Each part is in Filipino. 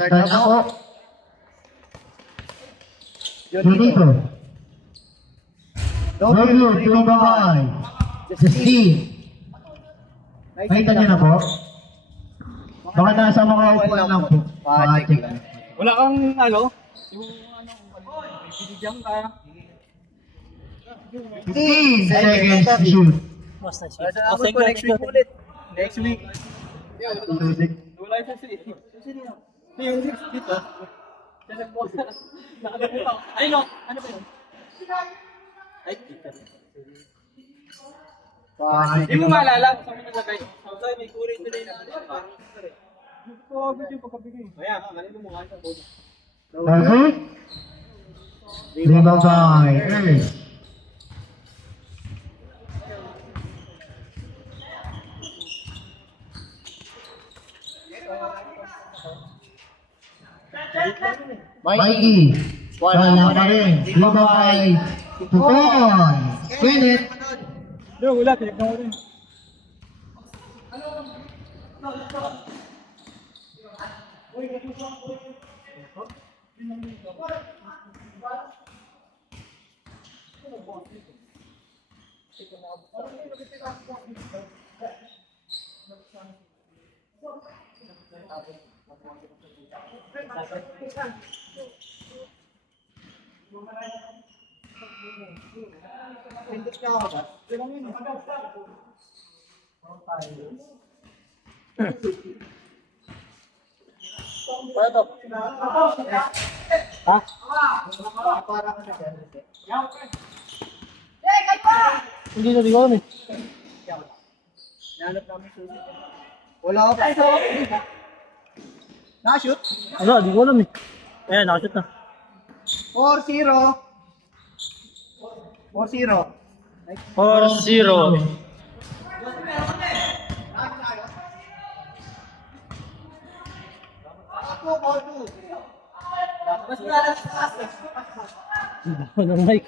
Start na po. Junito. W, Tulungan. Justine. Nakita niyo na po? Baka nasa mga upuan lang po. Pa-check. Wala kang ano? Yung ano, binigyan ka. 15 seconds to shoot. Next week ulit. Next week. Wala yung sasi. Yung dito. Ay no, ano ba yun? Ay, hindi mo maalala kung saan mo nalagay. Saan may kulay nila yung agad yung pagkabigay. Ayan, kanina mo nga yung bono. Okay? Rebound by Earth. Mikey. Wala pa rin. Rebound by Tupon. Kenneth. Wala, tinignan ko rin. Ha? Hindi na di ko alam eh. Wala ako pa. Nakashoot? Ano, di ko alam eh. Ayan, nakashoot na. 4-0. 4-0. 4-0. Baho ng mic.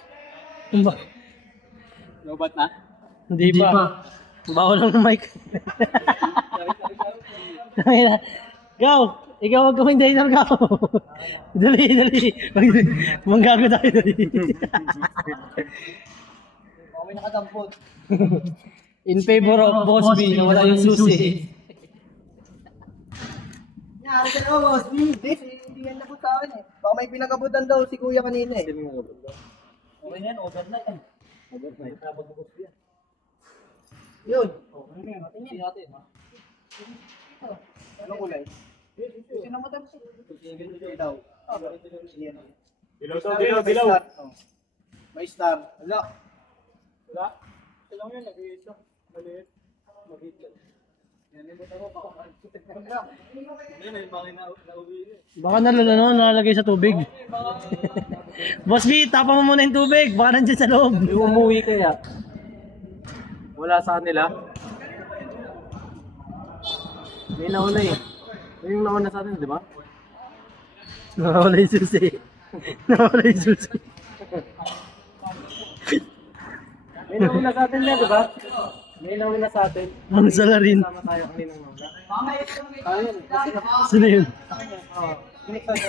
Lobat na? Hindi pa. Baho lang ng mic. Go! Ikaw wag gawin dahil ng go! Dali! Manggago tayo dali. Okay, nakadampot. In favor of Boss B na wala yung susi. Yan, ka naman, Boss B. Hindi yan labot sa akin eh. Baka may pinagabutan daw si Kuya kanina eh. Okay yan, overnight eh. Overnight. Nabag mo Boss B yan. Yun. Okay natin. Anong kulay? Sino mo tayo? Ilaw. Bilaw. May star. Wala. Wala? Ito lang yun, nag-iit lang. Maliit. Mag-iit lang. Yan yung buta ko, baka mag-iit lang. Hindi, may bangin na uwi yun. Baka nalalagay sa tubig. Boss B, tapa mo muna yung tubig. Baka nandiyan sa loob. Yung umuwi kaya. Wala sa kanila. May nauna eh. Yung nauna sa atin, di ba? Nawala yung susi. Nawala yung susi. May nauna sa atin na, di ba? May nauna sa atin. Ang sala rin. Sama tayo kaninang nauna. Ayun. Sino yun?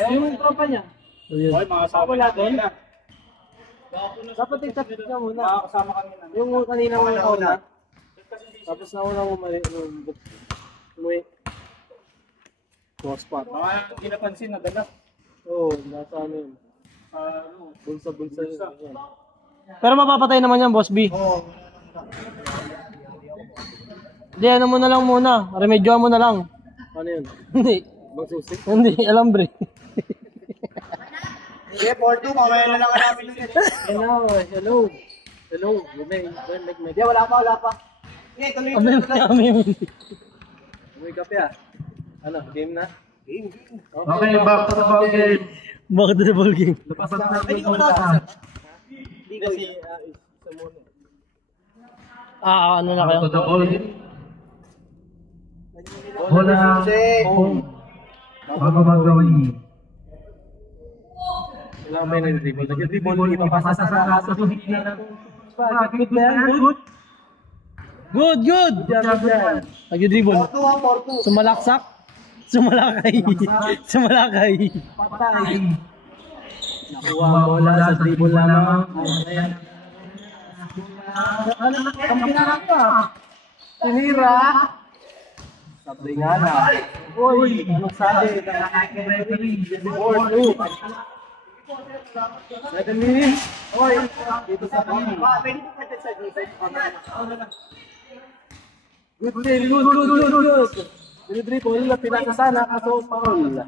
Yung tropa niya. Ay, mga sabi natin. Dapat i-tapit ka muna. Yung kanina mo nauna. Tapos nauna mo umuwi. Spot. Mga hindi napansin na dala. Oo, nasa ano yun. Bulsa yun. Pero mapapatay naman yan, Boss B. Oo. Hindi, ano mo na lang muna. Remedyoan mo na lang. Ano yun? Hindi. Magsusi? Hindi, alambre. Sige, 4-2. Mamaya na lang namin ulit. Hello. Hindi, wala pa. Sige, tuloy. Umuwi kape ah. Ano, game na? Game. Okay, back to the ball game. Back to the ball game. Lapas natin yung muna. Hindi kasi, isa muna. Ano na kayo? Back to the ball game. Bola home. Bago magawin. Wala may nag-dribble. Nag-dribble, ipapasa sa aso. Good na yan, good. Good! Nag-dribble. 4-2. Sumalaksak. Sumalakay. Sumalakay. Patay. Nakuha ang bola sa dribble lamang. Ayan. Kampinaran ka. Tinira. Sabi nga na. Uy, anong sabi? 4-2. 7 minutes. Uy, dito sa kami. Good play, good. Dribble, pinasa sana, kaso foul.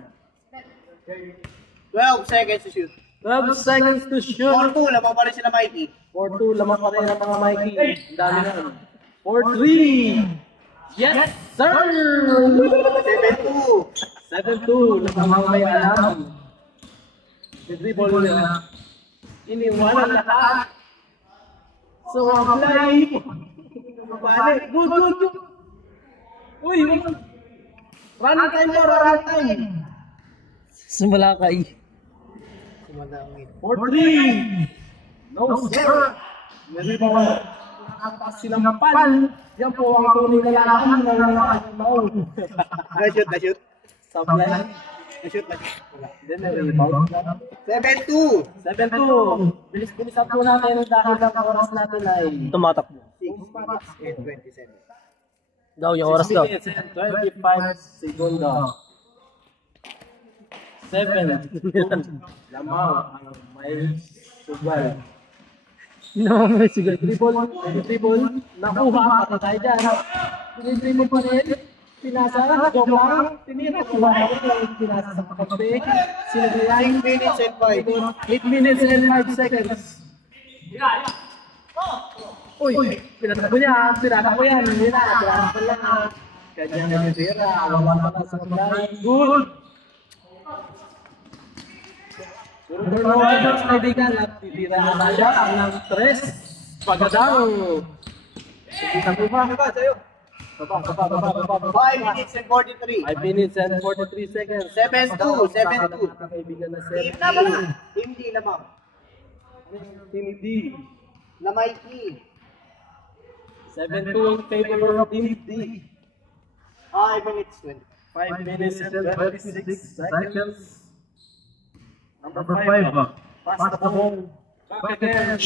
12 seconds to shoot. 12 seconds to shoot. 4-2, lamang pa rin sila Mikey. 4-2, lamang pa rin ang mga Mikey. Ang dami na. 4-3. Yes, sir! 7-2. 7-2, lamang may alam. Dribble nila. Iniwanan lahat. So, ang play. Balik. Good. Uy, running time mo, running time. Sumalakay. 4-3. No, sir. Meron pa nakapas silang pal. Yan po ang tunay na lalaki ng maul. Na-shoot. Sablay. Na-shoot. Then na-rebound. 7-2. 7-2. Bilis-bilisan po natin dahil ang oras natin ay tumatakbo. 6 minutes and 27. Daw, yung oras daw. 6 minutes and 25 segundo. 7. Lamang ang may sugal. No, may sugal. Dribble. Nakuha. Patay tayo dyan. Dribble po rin. Pinasa. Joke lang. Tinira. Pinasa sa pagkape. Sinabihan. 6 minutes and 5. 8 minutes and 5 seconds. Uy, pinatako niya. Sinaka ko yan. Hindi na. Pinatako ko lang. Kanya nga yung tira. Wala pa sa kamay. Good. Turnover, kaibigan, at titira na siya ang 3. Pagadang. Kita mo ba? Baba. 5 minutes and 43. 5 minutes and 43 seconds. 7-2. Kaibigan na Team na ba? Team D lamang. Team D. Na Mikey. 7-2 in favor of Team D. 5 minutes 20. 5 minutes and 26 seconds. Number 5. Pass the ball. Back again.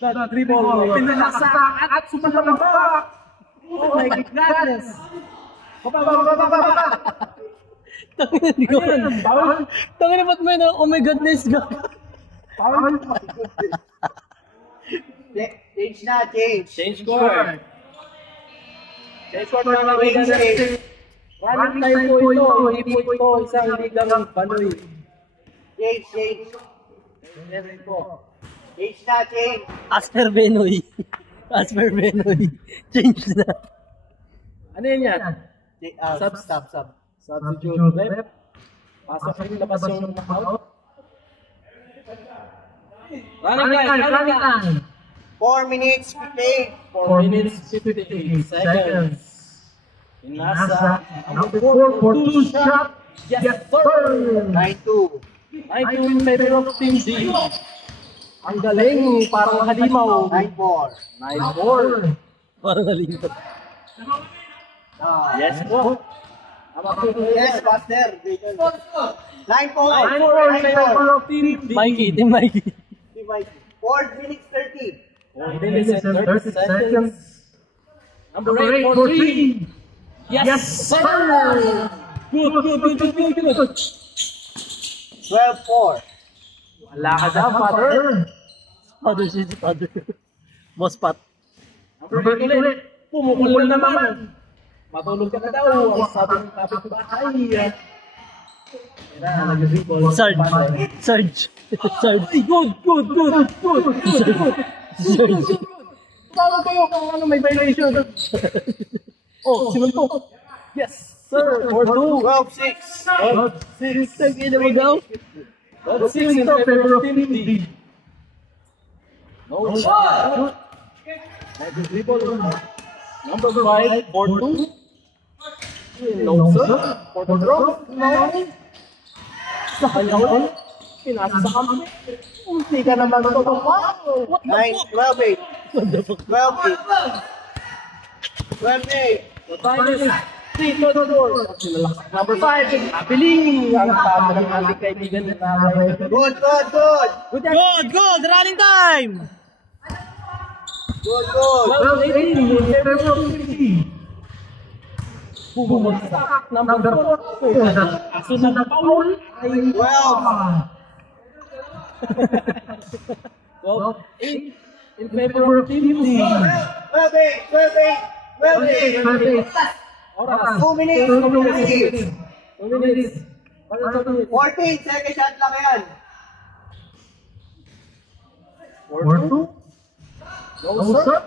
The dribble. Pinalasa at sumalabak. Oh my goodness. Baba. Tangina, di ko alam. Tangina, ba't may na, oh my goodness, go. Change. Change score. Change score na lang. Running time po ito. Hindi po ito isang ligang panoy. Change. Change. Asper Benoy. Change na. Ano yun yan? Stop. Substitute left. Pasok rin labas yung knockout. Running time. 4 minutes 58. 4 minutes 58 seconds. Inasa. Ang 4 for 2 shot. Yes, sir! 9-2. 9-2 in favor of Team D. Ang galing, parang halimaw. 9-4. 9-4. Parang halimaw. Yes po. Yes, Buster. 9-4. 9-4 in favor of Team D. Team Mikey. 4 minutes 30. 4 minutes and 30 seconds. Number 8 for 3. Yes, sir! Good. 12-4. Wala ka dyan, father. Father. Boss Pat. Number 8 ulit. Pumukul naman. Matulog ka na daw. Ang sabi ng kapitbahay. Sarge. Good. Sarge. Tawag kayo kung ano may violation. Oh, sinuntok. Yes, sir. 4-2. 12-6. 12-6. Tagina mo daw. 12-6 in favor of Team D. No shot. Number 5, 4-2. No sir. 4-2. No. Sa kanya ko. Pinasa sa kami. Unti ka naman ito. What the fuck? 12-8. 12-8. 12-8. The time is 3, 2, 2. Number 5, Abiling. Ang tama ng ating kaibigan na tama. Good, good, good. Good. Running time. Good, good. Well, 18, in favor of 50. Bumagsak. Number 4. Asunod na foul. 12. Well, 8 in favor of 50. 12, 12, 12, 12. Oras. 2 minutes, 2 minutes. 2 minutes. 14, second shot lang yan. 4-2? No, sir.